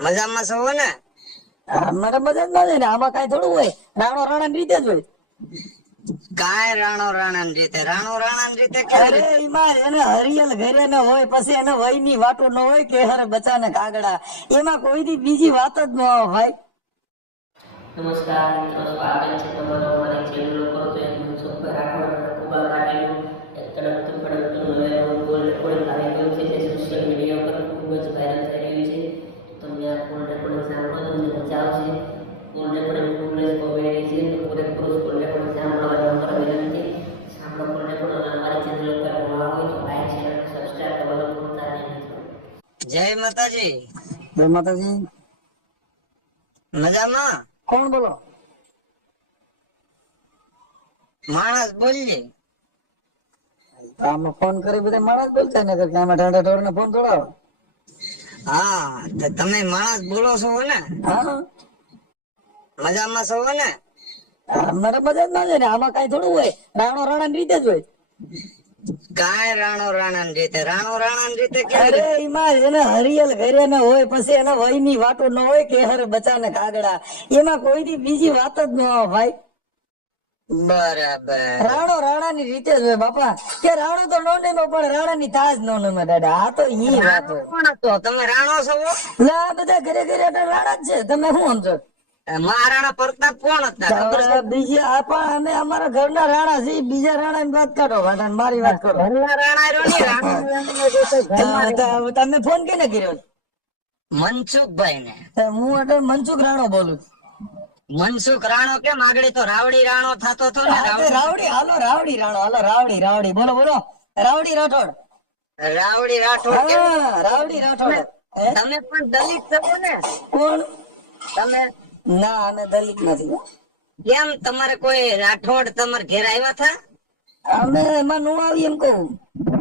મજામાં છો ને? અમારે મજા જ ના જાય ને, આમાં કઈ થોડું હોય, રાણો રાણા રીતે જ હોય. કાય રાણો રાણા રીતે, રાણો રાણા રીતે કેવી અરે રીતે? એમાં એને હરિયલ ઘરે ન હોય, પછી એને વય ની વાતો ન હોય કે હરે બચાને કાગડા, એમાં કોઈ દી બીજી વાત જ ન હોય ભાઈ. નમસ્કાર મિત્રો, સ્વાગત છે તમારું અમારી ચેનલ ઉપર. તો એક મનસુખભાઈ રાઠોડ કુબા કાઢેલું એક તડકતું ફડકતું નવેલું ગોલ રેકોર્ડિંગ આવી ગયું છે, જે સોશિયલ મીડિયા પર ખૂબ જ વાયરલ થઈ રહ્યું છે. તમે આ ગોલ રેકોર્ડિંગ સાંભળો તો તમને મજા આવશે. ગોલ રેકોર્ડિંગ ખૂબ જ કોમેડી છે, તો પૂરેપૂરું ગોલ રેકોર્ડિંગ સાંભળવા નંબર વિનંતી. સાંભળો ગોલ રેકોર્ડિંગ અમારી ચેનલ ઉપર નવા હોય તો લાઈક શેર અને સબસ્ક્રાઇબ કરવાનું ભૂલતા નહીં મિત્રો. જય માતાજી. જય માતાજી. મજામાં? કોણ બોલો? માણસ બોલીએ. આમાં ફોન કરી બધા માણસ બોલતા ને, આમાં ઢાંડા ઢોર ને ફોન થોડા. હા, તો તમે માણસ બોલો છો ને? હા, મજામાં છો ને? અમારે મજા જ ના જાય ને, આમાં કઈ થોડું હોય, રાણો રાણા રીતે જ હોય. કાય રાણો રાણા રીતે, રાણો રાણા રીતે કેવી અરે રીતે? એમાં એને હરિયલ ઘરે ન હોય, પછી એના વય ની વાતો ન હોય કે હરે બચાને કાગડા, એમાં કોઈ દી બીજી વાત જ ન હોય ભાઈ. બરાબર. રાણો રાણા ની રીતે જ હોય બાપા, કે રાણો તો નો નમે પણ રાણા ની તાજ નો નમે દાદા, આ તો ઈ વાત હોય. કોણ હતો? તમે રાણો છો? લે આ બધા ઘરે ઘરે રાણા જ છે, તમે શું સમજો? મહારાણા પ્રતાપ કોણ હતા ખબર છે? બીજા આપા અમે અમારા ઘરના રાણા છે, બીજા રાણા ની વાત કરો, વાટા મારી વાત કરો. ઘરના રાણા રહ્યો ને, રાણા જે છે ઘરમાં રહ્યો. તમે ફોન કેને કર્યો? મનસુખભાઈ ને. હું એટલે મનસુખ રાણો બોલું છું. મનસુખ રાણો કેમ? આગળ તો રાવડી રાણો થતો હતો ને. હા, તે રાવડી હાલો, રાવડી રાણો હાલો, રાવડી રાવડી બોલો બોલો, રાવડી રાઠોડ. રાવડી રાઠોડ કેમ? હા, રાવડી રાઠોડ. હે? તમે પણ દલિત છો ને? કોણ? તમે ના, અમે દલિત નથી. કેમ? તમારે કોઈ રાઠોડ તમારે ઘેર આવ્યા હતા? અમે એમાં નો આવી એમ કહું.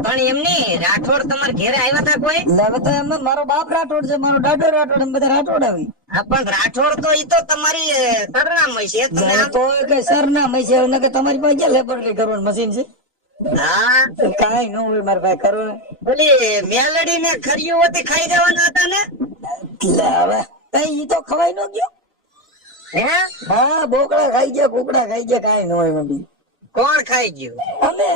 પણ એમની રાઠોડ તમારે ઘેર આવ્યા હતા કોઈ? હવે તો એમાં મારો બાપ રાઠોડ છે, મારો દાદો રાઠોડ, એમ બધા રાઠોડ આવી. હા, પણ રાઠોડ તો ઈ તો તમારી સરનામ છે. તમે આમ તો કઈ સરનામ છે, એવું કે તમારી પાસે ક્યાં લેબોરેટરી કરવાનું મશીન છે? હા, કાઈ ન હોય મારા પાસે કરવું. ઓલી મેલડી ને ખરીયું હોતી ખાઈ જવાના હતા ને? એટલે હવે કઈ ઈ તો ખવાય ન ગયો. હે? હા, બોકડા ખાઈ ગયા, કુકડા ખાઈ ગયા, કાઈ ન હોય મમ્મી. કોણ ખાઈ ગયું? અમે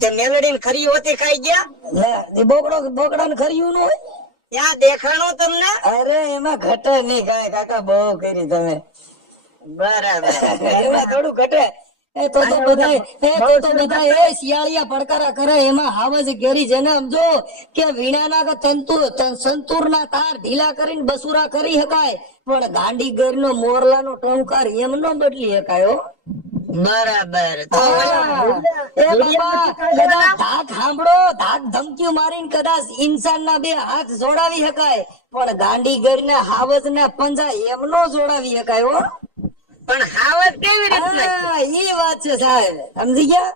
તે મેલડી ને ખરીયું હોતી ખાઈ ગયા? લે એ બોકડા ને ખર્યું ન હોય. ત્યાં દેખાણું તમને? અરે એમાં ઘટે નહીં કાંઈ, કાકા બહુ કરી તમે. બરાબર. એમાં થોડું ઘટે. બધા શિયાળિયા પડકારા કરે, એમાં હાવજ કેરી જેને સમજો કે વીણાના સંતુરના તાર ઢીલા કરીને બસુરા કરી શકાય, પણ ગાંડી ગરનો મોરલાનો ટંકાર એમ ન બદલી શકાય હો. બરાબર. એ બાબા કદાચ ધાક સાંભળો, ધાક ધમકીઓ મારીને કદાચ ઇન્સાનના બે હાથ જોડાવી શકાય, પણ ગાંડી ગરના હાવજ ના પંજા એમ નો જોડાવી શકાય હો. પણ હાવજ કેવી રીતના? હા, ઈ વાત છે સાહેબ, સમજી ગયા?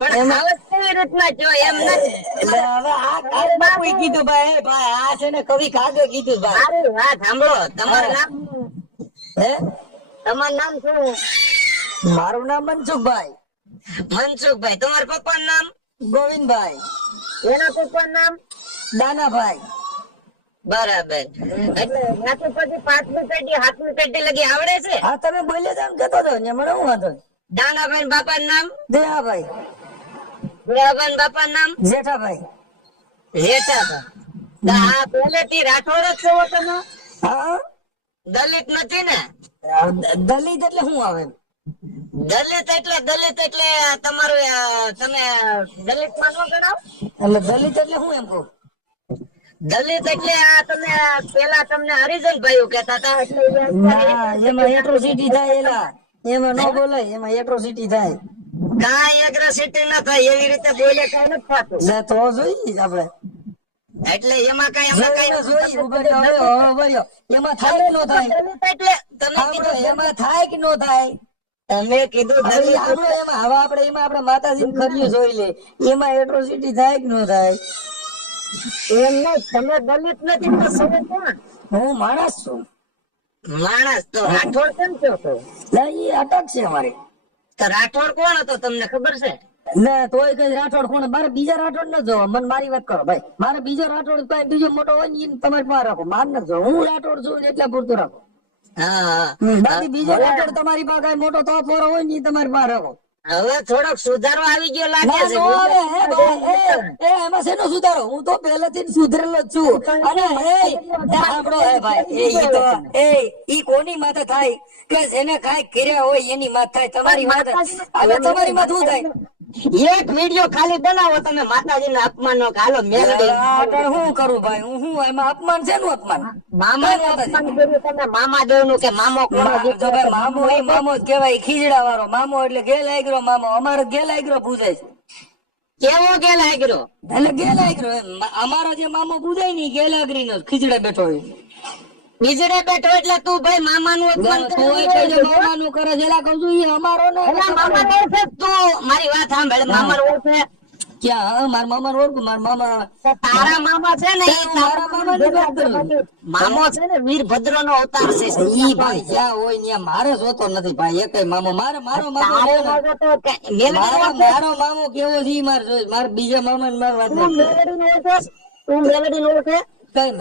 પણ હાવજ કેવી રીતના જો એમ નથી. એટલે હવે આ કાગ બાપુએ કીધું ભાઈ, એ ભાઈ આ છે ને કવિ કાગે કીધું ભાઈ. મારી વાત સાંભળો. તમારું નામ? હે? તમારું નામ શું? મારું નામ મનસુખભાઈ. મનસુખભાઈ. તમારા પપ્પાનું નામ? ગોવિંદભાઈ. એના પપ્પાનું નામ? દાનાભાઈ. બરાબર. એટલે ત્યાંથી પછી 5મી પેઢી 7મી પેઢી લગી આવડે છે? હા, તમે બોલે જાવ કેતો જાવ ને, મને હું વાંધો. દાનાભાઈ બાપાનું નામ? દયાભાઈ. દેવાભાઈ બાપાનું નામ? જેઠાભાઈ. જેઠાભાઈ. આ પહેલેથી રાઠોડ જ છો તમે? હા, દલિત નથી ને? દલિત એટલે શું આવે? દલિત એટલે તમારું તમે દલિત માં ન ગણાવ? એટલે દલિત એટલે શું એમ કહું? દલિત એટલે આ તમે પેલા તમને હરિજન ભાઈઓ કહેતા હતા એટલે ના, એમાં એટ્રોસિટી થાય, એલા એમાં ન બોલાય, એમાં એટ્રોસિટી થાય. કાંઈ એગ્રેસિટી ન થાય એવી રીતે બોલે કાંઈ નથી થતું. લે તો જોઈએ આપણે. એટલે એમાં કાંઈ અમે કાંઈ જોઈએ ઉભા રહ્યો, હવે રહ્યો. એમાં થાય કે ન થાય? દલિત એટલે તમે સાંભળો, એમાં થાય કે ન થાય? તમે કીધું હવે દલિત આપણે એમાં હવે આપણે એમાં આપણે માતાજીને ખર્યું જોઈ લે, એમાં એટ્રોસિટી થાય કે ન થાય? એમ નહીં. તમે દલિત નથી તો તમે કોણ? હું માણસ છું. માણસ તો રાઠોડ કેમ છો તો? લે ઈ અટક છે અમારી. તો રાઠોડ કોણ હતો તમને ખબર છે? ના તોય કઈ રાઠોડ કોણ મારે બીજા રાઠોડ ન જોવા મને મારી વાત કરો ભાઈ મારે બીજો રાઠોડ કઈ બીજો મોટો હોય ને ઈ તમારે પાસે રાખો માર ન જો હું રાઠોડ છું એટલે પૂરતું રાખો હા બાકી બીજો રાઠોડ તમારી પાસે કઈ મોટો તો ફોરો હોય ને ઈ તમારી પાસે રાખો હવે થોડોક સુધારો આવી ગયો લાગે ના, છે નો આવે, હે ભાઈ, એમાં શેનો સુધારો હું તો પહેલેથી જ સુધરેલો જ છું અને સાંભળો હે ભાઈ ઈ કોની માથે થાય કે જેને કાંઈ કર્યા હોય એની માથે થાય તમારી માથે હવે તમારી માથે શું થાય એક વિડિયો ખાલી બનાવો તમે માતાજીના અપમાનનો કે હાલો મેલડી આગળ હું કરું ભાઈ હું એમાં અપમાન છે નું અપમાન મામાનું અપમાન કર્યું તમે મામાદેવનું કે મામો કોનો જો ભાઈ મામો એ મામો જ કહેવાય ખીજડા વાળો મામો એટલે ગેલાગ્યો મામો અમારો ગેલાગ્યો પૂજાય છે કેવો કે લાગ્યો એટલે ગેલાગ્યો એમ અમારો જે મામો પૂજાય ને ગેલાગરી નો ખીજડા બેઠો હોય બીજડે બેઠો એટલે તું ભાઈ મામાનું અપમાન મામાનું કરે છે એલા કહું છું ઈ અમારો ને મામાનો ઓળખે તું મારી વાત સાંભળ મામાનો ઓળખે ક્યાં મારા મામા ઓળખું મારા મામા તારા મામા છે ને ઈ મારા મામાની વાત કરું મામો છે ને વીરભદ્રનો અવતાર છે ઈ ભાઈ જ્યાં હોય ત્યાં મારે જોતો નથી ભાઈ એકય મામો મારો મામો મારો મામો કેવો છે ઈ મારે જોઈ મારે બીજા મામા ને મારે વાત તું મેલડી નો ઓળખે કઈ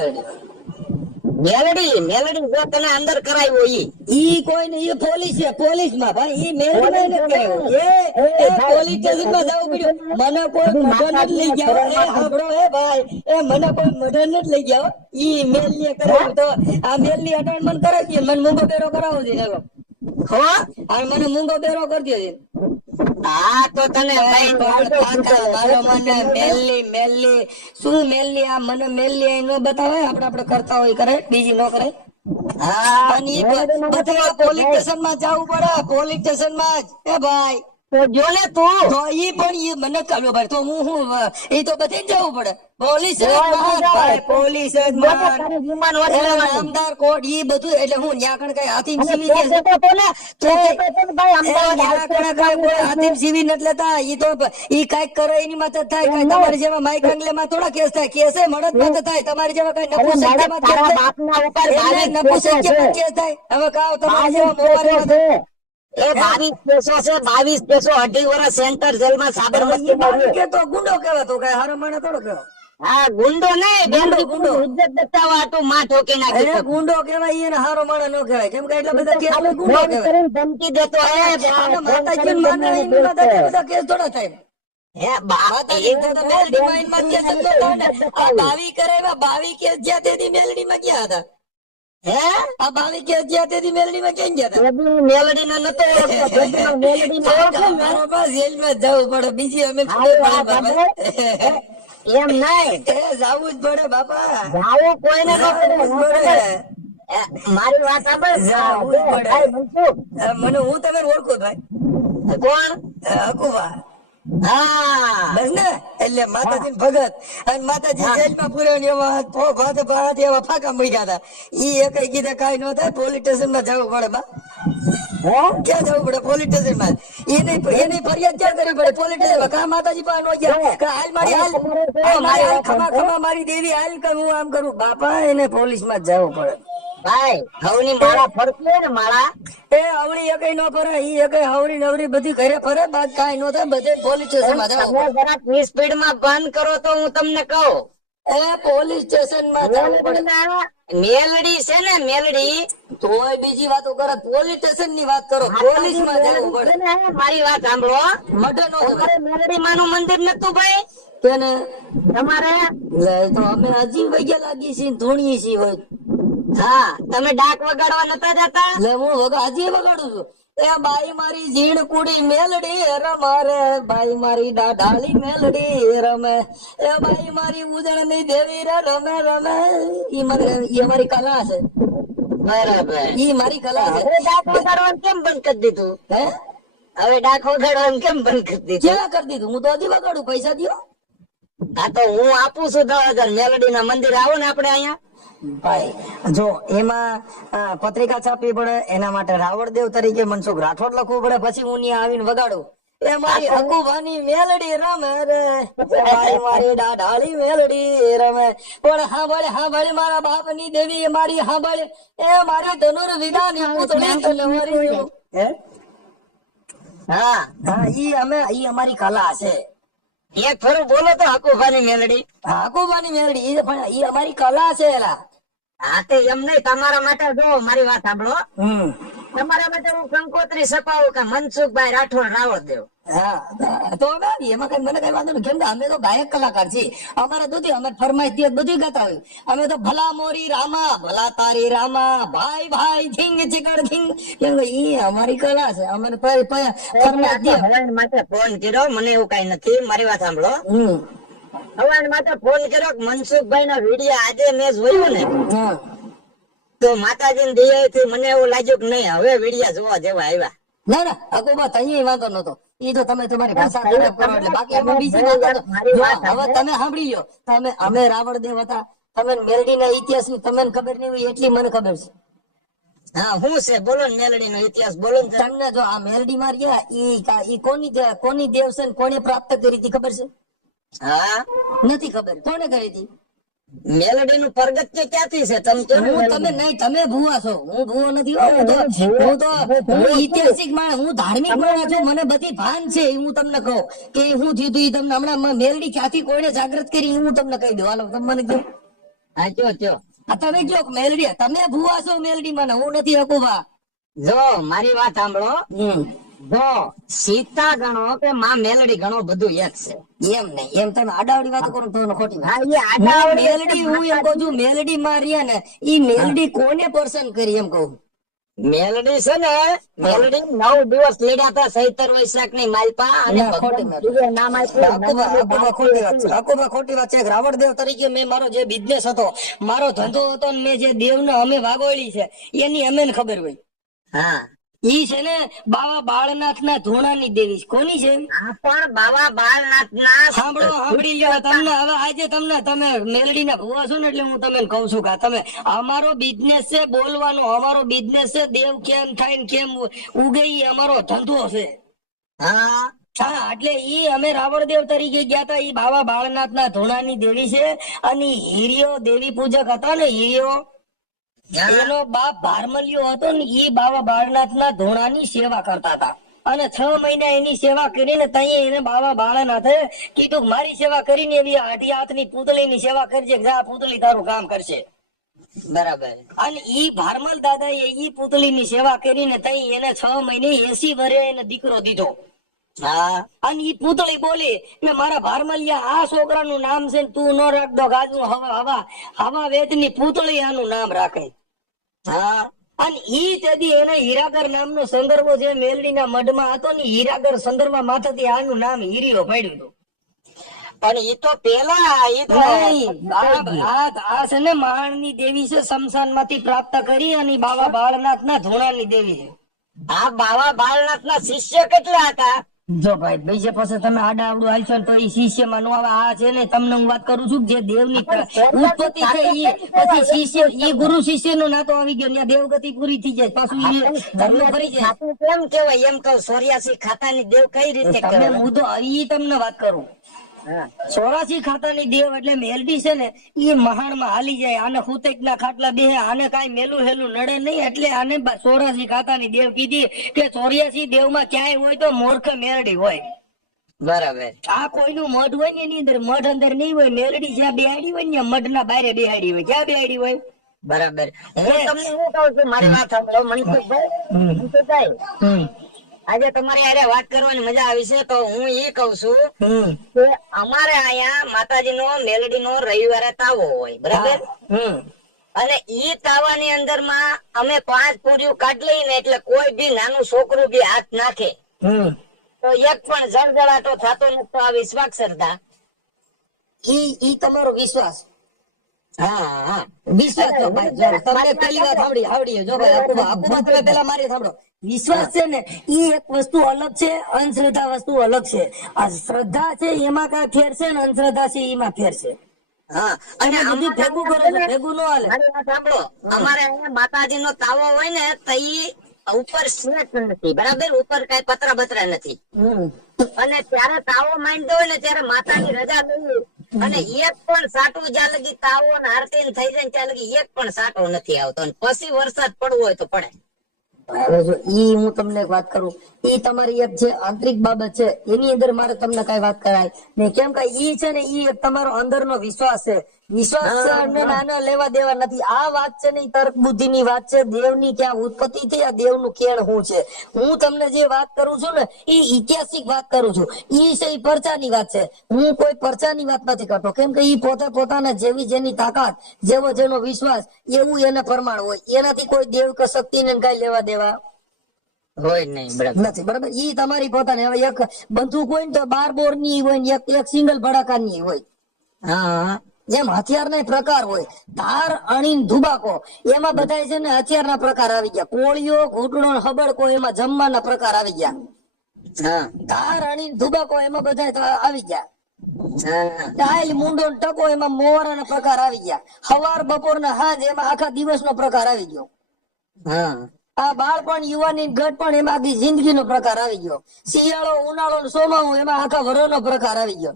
મેળવી મેલડી જો તને અંદર કરાવ્યો ઈ કોઈ ને ઈ પોલીસ છે પોલીસ માં ભાઈ ઈ મેળવી ને કરાવ્યો એ પોલીસ સ્ટેશન માં જવું પડ્યું મને કોઈ મઢન નથી લઈ ગયા એ સાંભળો હે ભાઈ એ મને કોઈ મઢન નથી લઈ ગયા ઈ મેલ ને કરાવ્યું તો આ મેલ ની અટેન્ડમેન્ટ કરાવી દે મને મૂંગો બેરો કરાવો છે હેલો હો અને મને મૂંગો બેરો કરી દે હા તો તને ભાઈ મારો મને મેલની શું મેલની આ મને મેલની નો બતાવે આપણે કરતા હોય કરે બીજી નો કરે હા અને બધા પોલીસ સ્ટેશન માં જવું પડે પોલીસ સ્ટેશન માં જ એ ભાઈ તો જો ને તું તો ઈ પણ ઈ મને કાઢો ભાઈ તો હું ઈ તો બધે જવું પડે પોલીસ પોલીસ નામદાર કોર્ટ ઈ બધું એટલે હું ન્યા કણ કઈ હાથીમ સીવી હાથીમ સીવી નથી લેતા ઈ તો ઈ કઈક કરે એની માથે થાય કઈ તમારી જેવા માઈક અંગલે માં થોડા કેસ થાય કેસે મળદ માથે થાય તમારી જેવા કઈ નપુસક માં કેસ થાય નપુસક કેસ થાય હવે કાવ તમારી જેવા મોબાઈલ માં એ 22 કેસો 2.5 વર્ષ સેન્ટર જેલમાં સાબરમતી કે તો ગુંડો કેવાતો કઈ હારો માણે થોડો કેવો હા ગુંડો નહીં બેનરી ગુંડો ઇજ્જત બતાવવા તો માં ઠોકી નાખી એ ગુંડો કહેવાય એને હારો માણે નો કહેવાય કેમ કે એટલા બધા કેસ ગુંડો કહેવાય ધમકી દેતો હે માતાજી માને એની માથે બધા કેસ થોડા થાય હે માતાજી તો મેલડી માઈન માં કેસ તો થાય આ 22 કરાવ્યા 22 કેસ જ્યાં તેથી મેલડી માં ગયા હતા હે આ 22 કેસ જ્યાં તેથી મેલડી માં ક્યાં ગયા હતા મેલડી ના નતો મેલડી ના મારો બસ જેલ માં જવું પડે બીજી અમે એમ નહીં જાવું જ પડે બાપા જાવું કોઈને ન પડે મારી વાત સાંભળ જાવું જ પડે મને હું તમે ઓળખું ભાઈ કોણ હકુબા હા બસ ને એટલે માતાજી ભગત અને માતાજી જેલમાં પૂર્યો ને એવા ભાત એવા ફાકા મૂક્યા હતા ઈ એક કીધે કઈ ન થાય પોલીસ સ્ટેશન માં જવું પડે બા ક્યાં જવું પડે પોલીસ સ્ટેશન માં એની ફરિયાદ ક્યાં કરવી પડે પોલીસ સ્ટેશન માં કા માતાજી પાસે નો ગયા હાલ મારી હાલ ખમા મારી દેવી હાલ કે હું આમ કરું બાપા એને પોલીસ માં જવું પડે ભાઈ હવની માળા ફરતી હોય ને માળા એ હવળી એકઈ નો ફરે ઈ એકઈ હવળી નવરી બધી ઘરે ફરે બાદ કાઈ નો થાય બધે પોલીસ સ્ટેશન માં જાવ જરાક સ્પીડ માં બંધ કરો તો હું તમને કહું એ પોલીસ સ્ટેશન માં જવું પડે મેલડી છે ને મેલડી તોય બીજી વાતો કરે પોલીસ સ્ટેશન ની વાત કરો પોલીસ માં જવું પડે મારી વાત સાંભળો મઢે નો તમારે મેલડી માનું મંદિર નતું ભાઈ કેને તમારે તો અમે હજી વૈયા લાગી છીએ ધૂણીએ છીએ હોય હા તમે ડાક વગાડવા નતા જતા લે હું હજી વગાડું છું એ બાઈ મારી ઝીણ કુડી મેલડી રમારે બાઈ મારી ડાઢાળી મેલડી રમે એ બાઈ મારી ઉજણ ની દેવી રે રમે રમે ઈ મારી કલા છે બરાબર ઈ મારી કલા છે હવે ડાક વગાડવાનું કેમ બંધ કરી દીધું હે હવે ડાક વગાડવાનું કેમ બંધ કરી દીધું ક્યાં કરી દીધું હું તો હજી વગાડું પૈસા દ્યો હા તો હું આપું છું 10,000 મેલડી ના મંદિર આવો ને આપણે અહીંયા ભાઈ જો એમાં પત્રિકા છાપવી પડે એના માટે રાવળદેવ તરીકે મનસુખ રાઠોડ લખવું પડે પછી હું ત્યાં આવીને વગાડું એ મારી હકુભાની મેલડી રમે રે ભાઈ મારી ડાઢાળી મેલડી રમે પણ હાંભળે મારા બાપની દેવી એ મારી હાંભળે એ મારી ધનુર વિદાની પૂતળી તલવારી હે હા ઈ અમારી કલા છે. એક ફરું બોલો તો હકુભાની મેલડી. હાકુબાની મેરડી ઈ અમારી કલા છે એલા. હા તે એમ નહીં, તમારા માટે જો મારી વાત સાંભળો. તમારા માટે હું કંકોત્રી સપાવું કે મનસુખભાઈ રાઠોડ રાવળદેવ. હા તો હવે એમાં કઈ મને કઈ વાંધો નહીં, કેમ કે અમે તો ગાયક કલાકાર છીએ. અમારે દૂધી અમે ફરમાઈશ દિયત બધું ગાતા હોય. અમે તો ભલા મોરી રામા ભલા તારી રામા ભાઈ ભાઈ થીંગ ચીકડ થીંગ, કેમ કે ઈ અમારી કલા છે. અમે ફરમાઈશ દિયત. હવાન માટે ફોન કર્યો, મને એવું કઈ નથી, મારી વાત સાંભળો. હવાન માટે ફોન કર્યો મનસુખભાઈ નો વિડીયો આજે મેં જોયું ને, તો માતાજી દયાથી મને એવું લાગ્યું કે નહીં હવે વિડીયો જોવા જેવા આવ્યા. ના ના અકુબા તઈ વાંધો નતો. ઈ તો તમે તમારી ભાષા ખરાબ કરો એટલે બાકી અમે બીજી વાત હવે તમે સાંભળી લો. અમે રાવણદેવ હતા, તમે મેલડીના ઇતિહાસ ની તમને ખબર નહીં હોય એટલી મને ખબર છે. હા શું છે બોલો ને, મેલડી નો ઇતિહાસ બોલો ને. તમને જો આ મેલડી માં રહ્યા ઈ કોની દેવ છે ને કોને પ્રાપ્ત કરી હતી ખબર છે? હા નથી ખબર. કોને કરી હતી? મેલડી નું પ્રગટ્ય ક્યાંથી છે તમે કહો ને. તમે નહીં, તમે ભૂવા છો, હું ભૂવો નથી. હું ઐતિહાસિક માણસ, હું ધાર્મિક માણસ છું, મને બધી ભાન છે. હું તમને કહું કે હું થયું તું તમને હમણાં મેલડી ક્યાંથી કોઈને જાગૃત કરી હું તમને કહી દઉં. હાલો તમે મને કહો. હા કયો. આ તમે કહો મેલડી, તમે ભૂવા છો મેલડી માં, હું નથી હકુભા. જો મારી વાત સાંભળો. જો સીતા ગણો કે માં મેલડી ગણો બધું એક છે. એમ નહીં, એમ તમે આડાવડી વાત કરો તો ખોટી વાત. હા એ આડાવડી મેલડી હું એમ કહું છું, મેલડી માં રહ્યા ને ઈ મેલડી કોને પસંદ કરી એમ કહું. મેલડી છે ને, મેલડી 9 દિવસ લડ્યા હતા ચૈત્ર વૈશાખ ની માલપા અને નામ આપ્યું. ખોટી વાત છે. રાવણદેવ તરીકે મેં મારો જે બિઝનેસ હતો, મારો ધંધો હતો ને મેં જે દેવને અમે વાગોળી છે એની અમને ખબર હોય. હા ઈ છે ને બાવા બાળનાથ ના ધોણાની દેવી. કોની છે? આ પણ બાવા બાળનાથ ના. સાંભળી લ્યો તમને. હવે આજે તમે મેલડી ના ભુવા છો ને એટલે હું તમને કઉ છું કે તમે અમારો બિઝનેસ છે બોલવાનો, અમારો બિઝનેસ છે દેવ કેમ થાય ને કેમ ઉગે ઈ અમારો ધંધો છે. હા એટલે ઈ અમે રાવણદેવ તરીકે ગયા હતા. ઈ બાવા બાળનાથ ના ધોણાની દેવી છે. અને હીરિયો દેવી પૂજક હતા ને, હીરિયો એનો બાપ ભારમલિયો હતો ને, ઈ બાવા બાળનાથ ના ધોણાની સેવા કરતા હતા. અને 6 મહિના એની સેવા કરીને તઈ એને બાવા બાળનાથે કીધું મારી સેવા કરીને એવી આધી હાથની પૂતળીની સેવા કરજે, જા પૂતળી તારું કામ કરશે. બરાબર. અને ઈ ભારમલ દાદા ઈ પૂતળીની સેવા કરીને તઈ એને 6 મહિને 80 વર્ષે એને દીકરો દીધો. હા અને ઈ પૂતળી બોલી કે મારા ભારમલિયા આ છોકરાનું નામ છે ને તું ન રાખ દો ગાજુ હવા વેચની પૂતળી આનું નામ રાખે. હા અને ઈ તેથી એને હીરાગર નામનો સંદર્ભ જે મેલડીના મઢમાં હતો ને, હીરાગર સંદર્ભ માથેથી આનું નામ હીરીઓ પડ્યું હતું. પણ ઈ તો પેલા આ છે ને માણની દેવી છે, શમશાન માંથી પ્રાપ્ત કરી અને બાવા બાળનાથ ના ધોણાની દેવી છે. આ બાવા બાળનાથ ના શિષ્ય કેટલા હતા? જો ભાઈ બીજે પાસે તમે આડા આવડું હાલશો ને તો એ શિષ્ય માં નો આવે. આ છે ને તમને હું વાત કરું છું જે દેવની ઉત્પત્તિ છે ઈ પછી શિષ્ય ઈ ગુરુ શિષ્ય નો નાતો આવી ગયો, ત્યાં દેવગતિ પૂરી થઈ જાય પાછું ઈ ધર્મ ફરી જાય. કેમ કેવાય એમ કહું 84 ખાતાની દેવ કઈ રીતે તમે મુદ્દો ઈ તમને વાત કરું. 84 ખાતાની દેવ એટલે મેલડી છે ને એ મહાણ માં હાલી જાય. આને હુતેક ના ખાટલા બેહે, આને કઈ મેલું હેલું નડે નહીં. એટલે આને 84 ખાતાની દેવ કીધી કે 84 દેવ માં ક્યાંય હોય તો મૂર્ખ મેલડી હોય. બરાબર. આ કોઈનું મઢ હોય ને એની અંદર મઢ અંદર નહીં હોય. મેલડી જ્યાં બેહાડી હોય ને મઢ ના બારે બેહાડી હોય. ક્યાં બેહાડી હોય? બરાબર. હું તમને શું કહું છું, મારી વાત સાંભળો મનસુખભાઈ. આજે તમારી હારે વાત કરવાની મજા આવી છે, તો હું એ કઉ છું કે અમારે અહીંયા માતાજી નો મેલડી નો રવિવારે તાવો હોય, બરાબર? અને ઈ તાવાની અંદર માં અમે 5 પૂરીઓ કાઢી લઈએ ને એટલે કોઈ બી નાનું છોકરું બી હાથ નાખે તો એક પણ જળજળાટો થતો નથી. તો આ વિશ્વાસ શ્રદ્ધા ઈ તમારો વિશ્વાસ. હા વિશ્વાસ તો ભાઈ તમે પેલી વાત આવડી જો ભાઈ આખું તમે પેલા મારી સાંભળો. વિશ્વાસ છે ને ઈ એક વસ્તુ અલગ છે, અંધશ્રદ્ધા વસ્તુ અલગ છે. આ શ્રદ્ધા છે એમાં કઈ ફેર છે ને અંધશ્રદ્ધા છે એમાં ફેર છે. હા અને બધું ભેગું કરો છો, ભેગું ન હાલે. સાંભળો, અમારે અહીંયા માતાજી નો તાવો હોય ને તો ઈ ઉપર સ્લેટ નથી, બરાબર? ઉપર કઈ પતરા બતરા નથી. અને ત્યારે તાવો માંડતો હોય ને ત્યારે માતાની રજા લઈ અને એક પણ સાટું જ્યાં લગી તાવો ને આરતી થઈ જાય ત્યાં લગી એક પણ સાટો નથી આવતો. અને પછી વરસાદ પડવો હોય તો પડે. હવે જો ઈ હું તમને એક વાત કરું, ઈ તમારી એક જે આંતરિક બાબત છે એની અંદર મારે તમને કઈ વાત કરાય ને, કેમ કે ઈ છે ને ઈ એક તમારો અંદરનો વિશ્વાસ છે. વિશ્વાસ છે અને નાના લેવા દેવા નથી. આ વાત છે ને ઈ તર્ક બુદ્ધિ ની વાત છે. દેવની ક્યાં ઉત્પત્તિ થઈ, આ દેવનું કેણ શું છે. હું તમને જે વાત કરું છું ને ઈ ઐતિહાસિક વાત કરું છું. ઈ છે ઈ પરચાની વાત છે. હું કોઈ પરચાની વાત નથી કરતો, કેમ કે ઈ પોતે પોતાના જેવી જેની તાકાત, જેવો જેનો વિશ્વાસ, એવું એને પ્રમાણ હોય. એનાથી કોઈ દેવ કે શક્તિ ને કઈ લેવા દેવા હોય નહીં. બરાબર નથી. બરાબર. ઈ તમારી પોતાની. હવે એક બંદૂક હોય ને તો 12 બોર ની હોય ને એક સિંગલ ભડાકા ની હોય. હા જેમ હથિયાર ના પ્રકાર હોય, ધાર, અણીન, ધુબાકો, એમાં બધા છે ને હથિયાર ના પ્રકાર આવી ગયા. કોળીઓ, ઘૂંટણો, હબડકો, એમાં જમવાના પ્રકાર આવી ગયા. હા ધાર, અણીન, ધુબાકો, એમાં બધા આવી ગયા. હા ડાયલ, મુંડો, ટકો, એમાં મોવારાના પ્રકાર આવી ગયા. હવાર, બપોર ને હાંજ, એમાં આખા દિવસનો પ્રકાર આવી ગયો. હા આ બાળપણ, યુવાની, ગઢપણ, એમાં આખી જિંદગીનો પ્રકાર આવી ગયો. શિયાળો, ઉનાળો ને ચોમાસું, એમાં આખા વરસનો પ્રકાર આવી ગયો.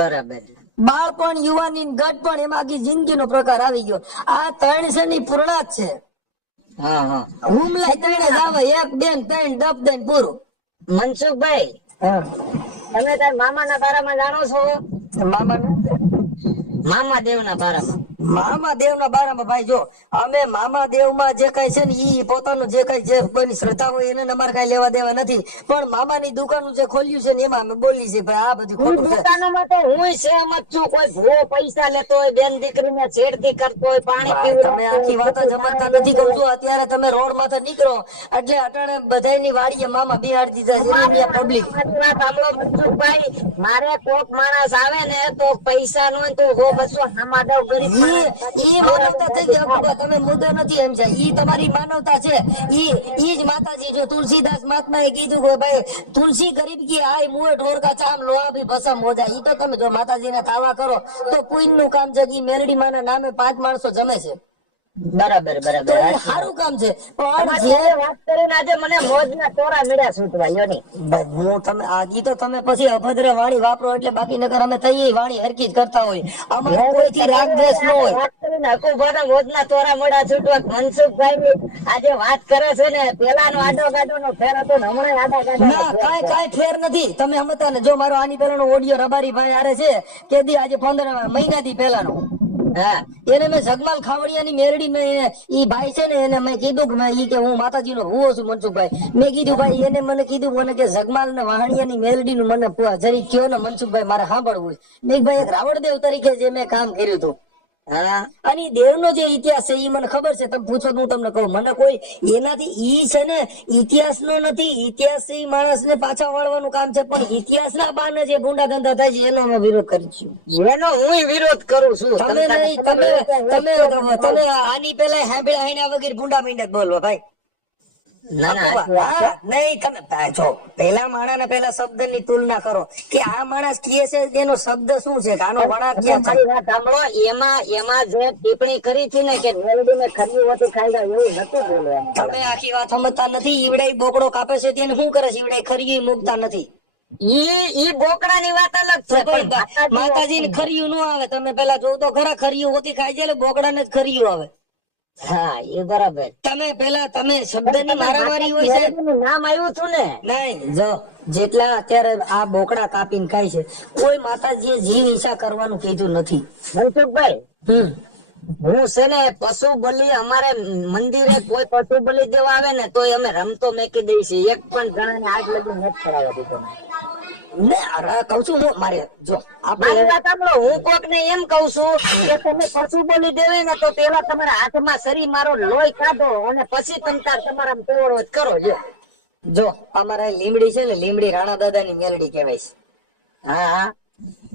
બરાબર. બાળપણ, યુવાની, ગઢપણ, એમાં આખી જિંદગીનો પ્રકાર આવી ગયો. આ 3 છે ની પૂર્ણાત છે. હા હા હુમલાય 3 જ આવે, 1, 2, 3 ડબ દઈને પૂરું. મનસુખભાઈ, તમે તાર મામાના બારામાં જાણો છો? મામા દેવના બારામાં. મામા દેવના બારામાં ભાઈ જો, અમે મામા દેવમાં જે કઈ છે ને ઈ પોતાનું જે કઈ જે કોઈની શ્રદ્ધા હોય એને અમારે કઈ લેવા દેવા નથી. પણ મામાની દુકાન જે ખોલ્યું છે ને એમાં અમે બોલી છે ભાઈ આ બધું ખોટું છે. દુકાનોમાં તો હું સહેમત છું. કોઈ ભૂવો પૈસા લેતો હોય, બેન દીકરીને છેડતી કરતો હોય, પાણી ભાઈ, પીવડાવતો તમે આખી વાત જ સમજતા નથી. કહું છું અત્યારે તમે રોડ માંથી નીકળો એટલે અટાણે બધાની વાડીએ મામા બિહાડી દીધા છે પબ્લિક. મારી વાત સાંભળો મનસુખભાઈ, મારે કોક માણસ આવે ને તો પૈસા નો તો હો બસો હામા દઉં ગરીબ ઈ માનવતા થઈ ગઈ અપૂર્વા, તમે મુદ્દો નથી એમ છે. ઈ તમારી માનવતા છે. ઈ જ માતાજી, જો તુલસીદાસ મહાત્માએ કીધું કે ભાઈ તુલસી ગરીબ કી આય મુએ ઢોર ચામ લોહા ભી ભસમ હો જાય. ઈ તો તમે જો માતાજીને તાવા કરો તો પુણ્ય નું કામ છે. ઈ મેલડી માના નામે 5 માણસો જમે છે. બરાબર તો બરાબર. એ સારું કામ છે. પણ તમારી જે જોડે વાત કરીને આજે મને મોજના તોરા મળ્યા છૂટવા યોની. હું તમે આજી તો તમે પછી અભદ્ર વાણી વાપરો એટલે બાકી નકર અમે તઈ વાણી હરકી જ કરતા હોય. અમારે કોઈથી રાગ દ્વેષ ન હોય. વાત કરીને હકુભાના મોજના તોરા મળ્યા છૂટવા. મનસુખભાઈ આજે વાત કરે છે ને, પેલાનો આડો ગાડો નો ફેર હતો ને હમણાં આડા ગાડો ના કાઈ ફેર નથી. તમે સમજતા ને. જો મારો આની પહેલાનો ઓડિયો રબારી ભાઈ આરે છે કે દી આજે 15 મહિનાથી પહેલાનો. હા એને મેં જગમાલ ખાવડિયાની મેરડી મેં ઈ ભાઈ છે ને એને મેં કીધું કે ઈ કે હું માતાજીનો હુવો છું મનસુખભાઈ. મેં કીધું ભાઈ એને મને કીધું મને કે જગમાલ ને વાહણિયાની મેરડી નું મને જરી કયો ને મનસુખભાઈ મારે સાંભળવું. મેં ભાઈ એક રાવણદેવ તરીકે જે મેં કામ કર્યું હતું. હા અને દેવનો જે ઇતિહાસ છે એ મને ખબર છે. તમે પૂછો હું તમને કહું. મને કોઈ એનાથી ઈ છે ને ઇતિહાસ નો નથી. ઇતિહાસ થી માણસ ને પાછા વાળવાનું કામ છે. પણ ઇતિહાસ ના બાને જે ગુંડા ધંધા થાય છે એનો અમે વિરોધ કરીશું. એનો હું વિરોધ કરું છું. તમે નહીં તમે આની પેલા સાંભળ્યા એના વગર ગુંડા મીંડક બોલવા ભાઈ. ના ના નહીં તમે જો પેલા માણસ ને પેલા શબ્દ ની તુલના કરો કે આ માણસ કહે છે તેનો શબ્દ શું છે કે આનો વળાંક ક્યાં છે. મારી વાત સાંભળો. એમાં જે ટિપ્પણી કરી હતી ને કે મેલડી ને ખરી હોતી ખાઈ જાય એવું નતું બોલવાનું. તમે આખી વાત સમજતા નથી. ઈવડાઈ બોકડો કાપે છે તેને શું કરે છે? ઈવડાઈ ખરી મૂકતા નથી. ઈ બોકડા ની વાત અલગ છે. પણ માતાજી ને ખરીયું ન આવે. તમે પેલા જોવ તો ખરા ખરીયું હોતી ખાઈ જાય બોકડા ને જ ખરીયું આવે. હા એ બરાબર. તમે શબ્દ ની મારામારી હોય છે. મેલડીનું નામ આવ્યું હતું ને. નહીં જો જેટલા અત્યારે આ બોકડા કાપીને ખાય છે કોઈ માતાજીએ જીવ હિંસા કરવાનું કીધું નથી. મનસુખભાઈ હું છે ને પશુ બલિ અમારે મંદિરે કોઈ પશુ બલિ દેવા આવે ને તો અમે રમતો મેકી દઈએ છીએ. એક પણ જણાને આગ લગી નથી કરાવ્યા દીધો. ને કઉ છું હું મારે જો મારી વાત સાંભળો. હું કોક ને એમ કઉ છું કે તમે પશુ બલિ દેવે ને તો પેલા તમારા હાથમાં શરીર મારો લોહી કાઢો અને પછી તમે તમારા તેવડો કરો. જો અમારા લીમડી છે ને લીમડી રાણા દાદા ની મેલડી કહેવાય છે. હા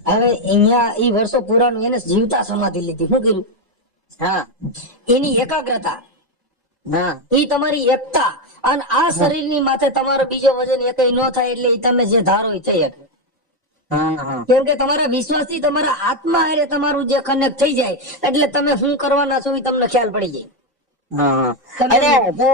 હવે અહીંયા ઈ વર્ષો પુરાનું એને જીવતા સમાધિ લીધી. શું કર્યું? હા એની એકાગ્રતા, હા ઈ તમારી એકતા. અને આ શરીર ની માથે તમારો બીજો વજન એકઈ ન થાય એટલે ઈ તમે જે ધારો એ થઈ શકે. હા કેમ કે તમારા વિશ્વાસ થી તમારા આત્મા હારે તમારું જે કનેક્ટ થઈ જાય એટલે તમે શું કરવાના છો એ તમને ખ્યાલ પડી જાય. હા. અને જો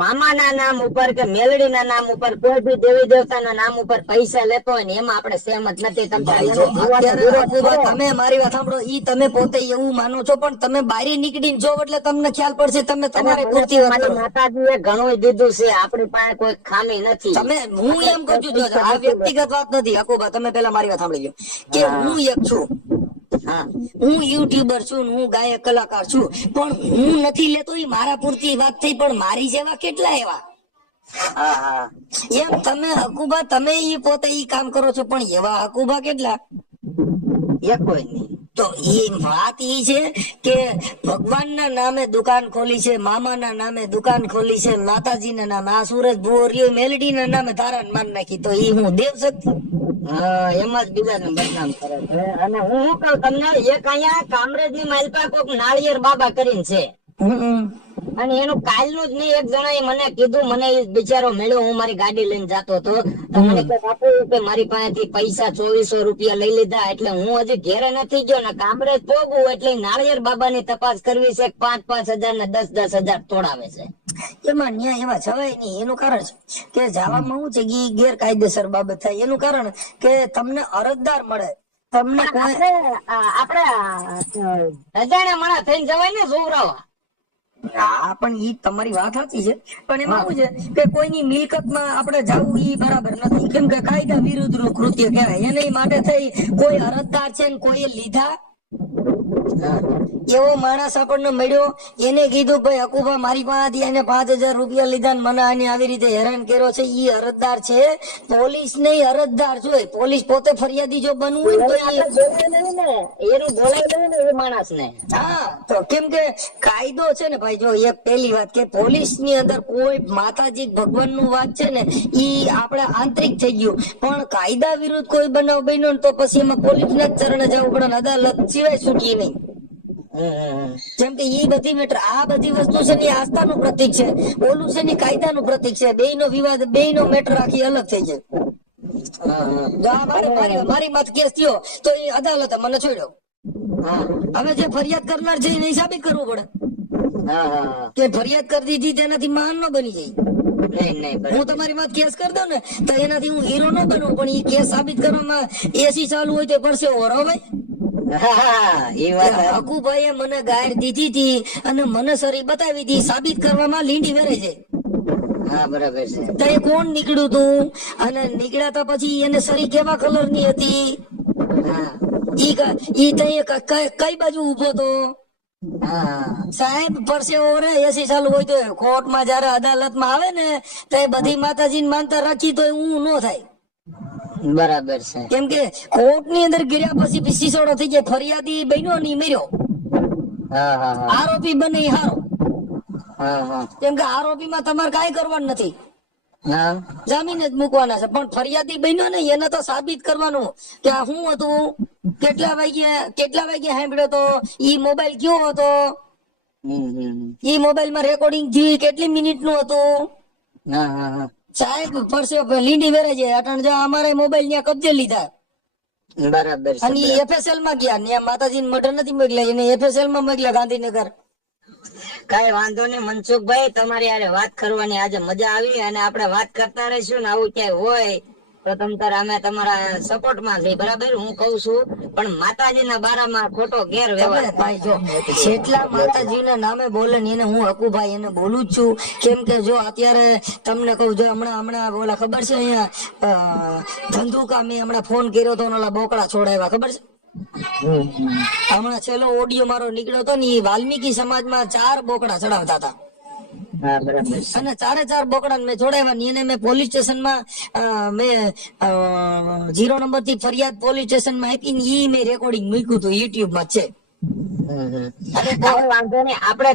મામાના નામ ઉપર કે મેલડીના નામ ઉપર કોઈ બી દેવી દેવતાના નામ ઉપર પૈસા લેતો હોય ને એમાં આપણે સહેમત નથી. ભાઈ જો અત્યારે આખું તમે મારી વાત સાંભળો, ઈ તમે પોતે એવું માનો છો, પણ તમે બારી નીકળીને જો એટલે તમને ખ્યાલ પડશે. તમે તમારે પૂરતી વાત કરો. માતાજીએ ઘણું દીધું છે, આપણી પાસે કોઈ ખામી નથી. તમે હું એમ કહું છું, જો આ વ્યક્તિગત વાત નથી હકુબા, તમે પેલા મારી વાત સાંભળી લો કે હું એક છું, હા હું યુટ્યુબર છું, હું ગાયક કલાકાર છું, પણ હું નથી લેતો એ મારા પૂરતી વાત થઈ. પણ મારી જેવા કેટલા એવા હા હા એમ તમે હકુબા, તમે ઈ પોતે ઈ કામ કરો છો, પણ એવા હકુબા કેટલા? એ કોઈ નહીં. તો એ વાત ઈ છે કે ભગવાનના નામે દુકાન ખોલી છે, મામાના નામે દુકાન ખોલી છે, માતાજીના નામે આ સુરજ ભુવરિયો મેલડીના નામે તારાને માન નાખી, તો ઈ હું દેવ શક્તિ? એમાં જ બીજાને બદનામ કરે છે. અને હું શું કહું તમને, એક અહીંયા કામરેજની માલપા કોક નાળિયેર બાબા કરીને છે, અને એનું કાલનું જ નહીં, એક જણાએ મને કીધું, મને એ બિચારો મળ્યો, હું મારી ગાડી લઈને જાતો હતો, તો મને કે બાપુ કે મારી પાસેથી પૈસા 2400 રૂપિયા લઈ લીધા. એટલે હું હજી ઘેરે નથી ગયો ને કામરેજ પોગું એટલે નાળિયેર બાબાની તપાસ કરવી છે. 5-5 હજાર ને 10-10 હજાર તોડાવે છે. એમાં ન્યાય એમાં જવાય નહીં. એનું કારણ છે કે જવામાં શું છે કે ઈ ગેરકાયદેસર બાબત થાય. એનું કારણ કે તમને અરજદાર મળે, તમને કોઈ આપણે અજાણ્યા માણસ થઈને જવાય ને જોવરાવા. હા, પણ ઈ તમારી વાત સાચી છે, પણ એમાં શું છે કે કોઈની મિલકતમાં આપણે જવું ઈ બરાબર નથી, કેમ કે કાયદા વિરુદ્ધ નું કૃત્ય કહેવાય. એને માટે થઈ કોઈ અરજદાર છે ને કોઈએ લીધા એવો માણસ આપણને મળ્યો, એને કીધું ભાઈ હકુબા મારી પાસેથી એને 5000 રૂપિયા લીધા ને મને આને આવી રીતે હેરાન કર્યો છે, ઈ અરજદાર છે. પોલીસ નહીં અરજદાર જોઈએ. પોલીસ પોતે ફરિયાદી જો બનવું હોય તો એનું બોલાવી દઉં ને એ માણસ ને. હા, તો કેમ કે કાયદો છે ને ભાઈ, જો એક પહેલી વાત કે પોલીસ ની અંદર કોઈ માતાજી ભગવાન નું વાત છે ને ઈ આપણે આંતરિક થઈ ગયું, પણ કાયદા વિરુદ્ધ કોઈ બનાવ બન્યો ને તો પછી એમાં પોલીસ ના જ ચરણે જવું પડે ને અદાલત સિવાય છૂટીએ નહીં. જેમ કે ઈ બધી મેટર, આ બધી વસ્તુ છે ને આસ્થાનું પ્રતીક છે, ઓલું છે ને કાયદાનું પ્રતીક છે. બેયનો વિવાદ, બેયનો મેટર આખી અલગ થઈ જાય. મારી મત કેસ થયો તો એ અદાલતે મને છોડ્યો. હવે જે ફરિયાદ કરનાર છે એને સાબિત કરવું પડે કે ફરિયાદ કરી દીધી તેનાથી મહાન ન બની જાય. હું તમારી વાત કેસ કરી દઉં ને તો એનાથી હું હીરો ન બનું, પણ એ કેસ સાબિત કરવામાં એસી ચાલુ હોય તો પડશે ઓરો ભાઈ. હકુભાઈએ મને ગાયર દીધી હતી અને મને સરી બતાવી હતી, સાબિત કરવામાં લીંડી વેરાઈ જાય. હા બરાબર છે. તો એ કોણ નીકળ્યું તું અને નીકળ્યા તો પછી એને સરી કેવા કલર ની હતી, ઈ કઈ બાજુ ઉભો તો સાહેબ પરસે ઓરે એસી ચાલુ હોય તો કોર્ટમાં જયારે અદાલતમાં આવે ને તો એ બધી માતાજીને માનતા રાખી તો હું ન થાય. બરાબર છે. કેમ કે કોર્ટ ની અંદર ગિર્યા પછી સિસોડો થઈ જાય, ફરિયાદી બન્યો ની મર્યો, આરોપી બને હારો. કેમ કે આરોપી માં તમારે કઈ કરવાનું નથી, જામીન જ મૂકવાના છે. પણ ફરિયાદી બન્યો ને એને તો સાબિત કરવાનું કે આ શું હતું, કેટલા વાગે સાંભળ્યો તો, ઈ મોબાઈલ કયો હતો, ઈ મોબાઈલ માં રેકોર્ડિંગ થી કેટલી મિનિટ નું હતું. સાહેબ પરસે લીંડી વેરાઈ જાય. અટણ જો અમારે મોબાઈલ ત્યાં કબજે લીધા. બરાબર છે. અને એફએસએલ માં ગયા, ત્યાં માતાજી મઢ નથી મોકલ્યા, એને એફએસએલ માં મોકલ્યા ગાંધીનગર. કઈ વાંધો નહીં મનસુખભાઈ, તમારી યારે વાત કરવાની આજે મજા આવી, અને આપણે વાત કરતા રહીશું ને આવું ક્યાંય હોય તો અમે તમારા સપોર્ટ માં છીએ. બરાબર, હું કઉ છું, પણ માતાજીના બારામાં ખોટો ગેરવ્યવહાર. ભાઈ જો જેટલા માતાજીના નામે બોલે ને એને હું હકુભાઈ એને બોલું જ છું. કેમ કે જો અત્યારે તમને કહું, જો હમણાં ઓલા ખબર છે અહીંયા ધંધુકા મેં હમણાં ફોન કર્યો તો ઓલા બોકડા છોડાવ્યા, ખબર છે? હમણાં છેલ્લો ઓડિયો મારો નીકળ્યો હતો ને, વાલ્મીકી સમાજમાં 4 બોકડા ચડાવતા હતા. અને 4 બોકડા મેં છોડાવ્યા. એને મેં પોલીસ સ્ટેશનમાં મેં 0 નંબર થી ફરિયાદ પોલીસ સ્ટેશનમાં આપી ને ઈ મેં રેકોર્ડિંગ મૂક્યું હતું, યુટ્યુબ માં છે. વાંધો નહીં, આપણે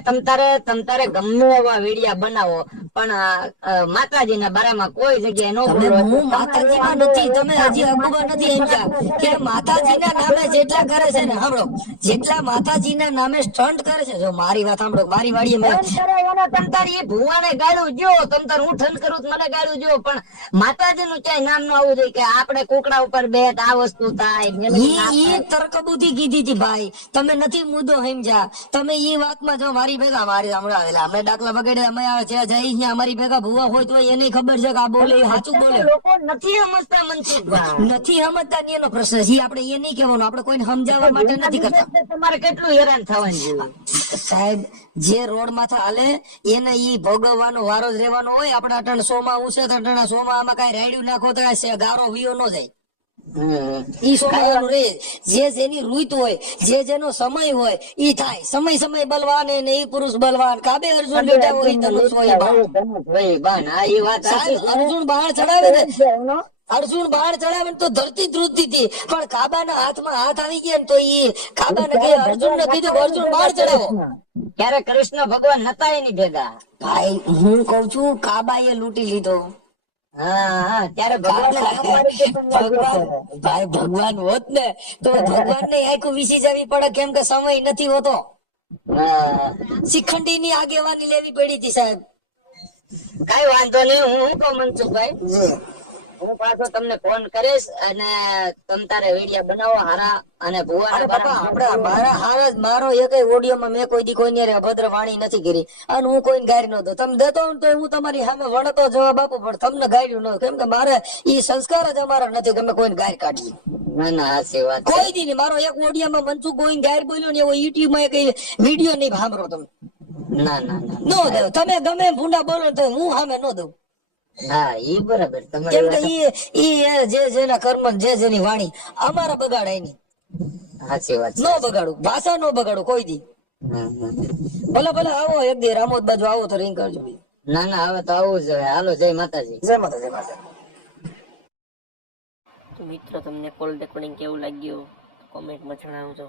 તમતારે ગમે એવા વિડિયા બનાવો, પણ માતાજીના બારામાં કોઈ જગ્યાએ નો બોલો. હું માતાજીમાં નથી, તમે હજી અકુબા નથી સમજ્યા કે માતાજીના નામે જેટલા કરે છે ને, સાંભળો, જેટલા માતાજીના નામે સ્ટન્ટ કરે છે, જો મારી વાત સાંભળો, મારી વાડીએ મેં તમતાર એ ભુવાને ગાળું જો, તમતાર હું ઠન કરું મને ગાળું જો, પણ માતાજીનું ક્યાંય નામ ન આવવું જોઈએ કે આપણે કુકડા ઉપર બેઠ આ વસ્તુ થાય. ઈ તર્ક બુદ્ધિ કીધી હતી ભાઈ, તમે નથી મુદ્દો સમજ્યા તમે ઈ વાતમાં જો મારી ભેગા મારી હમણાં એટલે અમે દાખલા વગેરે અમે જઈ અહીંયા અમારી ભેગા ભૂવા હોય તો એને ખબર છે કે આ બોલે એ સાચું બોલે. લોકો નથી સમજતા મનસુખભાઈ. નથી સમજતા ની એનો પ્રશ્ન છે. આપણે એ નહીં કહેવાનું, આપણે કોઈને સમજાવવા માટે નથી કરતા. તમારે કેટલું હેરાન થવાનું છે સાહેબ જે રોડ માંથી હાલે એને ઈ ભોગવવાનો વારો જ રહેવાનો હોય. આપણે અટણ સોમાં ઉછે તો અટણ સોમાં આમાં કઈ રાયડું નાખો તો ગારો વિયો ન જાય. ઈ સોમાવાનું રે જે જેની રૂત હોય જે જેનો સમય હોય ઈ થાય. સમય બલવાન ને ઈ પુરુષ બલવાન. કાબે અર્જુન બેઠા હોય ધનુષ હોય બાણ. સાહેબ અર્જુન બાણ ચડાવે ને અર્જુન બાણ ચડાવે ને તો ધરતી ધ્રુજતી હતી, પણ કાબાના હાથમાં હાથ આવી ગયા ને તો ઈ કાબાને કહે અર્જુન ને કીધું કે અર્જુન બાણ ચડાવો. ત્યારે કૃષ્ણ ભગવાન નતા એની ભેગા. ભાઈ હું કઉ છું કાબાએ લૂંટી લીધો. હા ત્યારે ભગવાન હોત ને તો ભગવાન ને આખું વિસી જવી પડે, કેમ કે સમય નથી હોતો. શિખંડી ની આગેવાની લેવી પડી હતી સાહેબ. કઈ વાંધો નહીં, હું કહું મનસુખભાઈ, હું પાછો તમને ફોન કરીશ અને તમ તારે વિડિયો બનાવો હારા અને મારો એક ઓડિયોમાં મેં કોઈ દી કોઈને અભદ્ર વાણી નથી કરી અને હું કોઈને ગારી ન દઉં. તમે દેતો તો હું તમારી સામે વણતો જવાબ આપું, પણ તમને ગાર્યું ન, કેમ કે મારે ઈ સંસ્કાર જ અમારા નથી કે અમે કોઈને ગાર કાઢીએ. ના ના સાચી વાત. કોઈ દી નહીં. મારો એક ઓડિયોમાં મનસુખ ગોઈન ગાર બોલ્યો ને એવો યુટ્યુબ માં એક વિડીયો નહીં સાંભળો તમે. ના ના ન દઉં. તમે ગમે ભૂંડા બોલો તો હું સામે ન દઉં. હા ઈ બરાબર. કેમ કે ઈ જે જેના કર્મ જે જેની વાણી અમારા બગાડે એની સાચી વાત. ન બગાડું, ભાષા ન બગાડું કોઈ દી. ભલે ભલે આવો એક દી રામોદ બાજુ આવો તો રિંગ કરજો. ના ના હવે તો આવું જ. હાલો જય માતાજી. જય માતા જય માતા. તો મિત્રો તમને કોલ રેકોર્ડિંગ કેવું લાગ્યું કોમેન્ટમાં જણાવજો.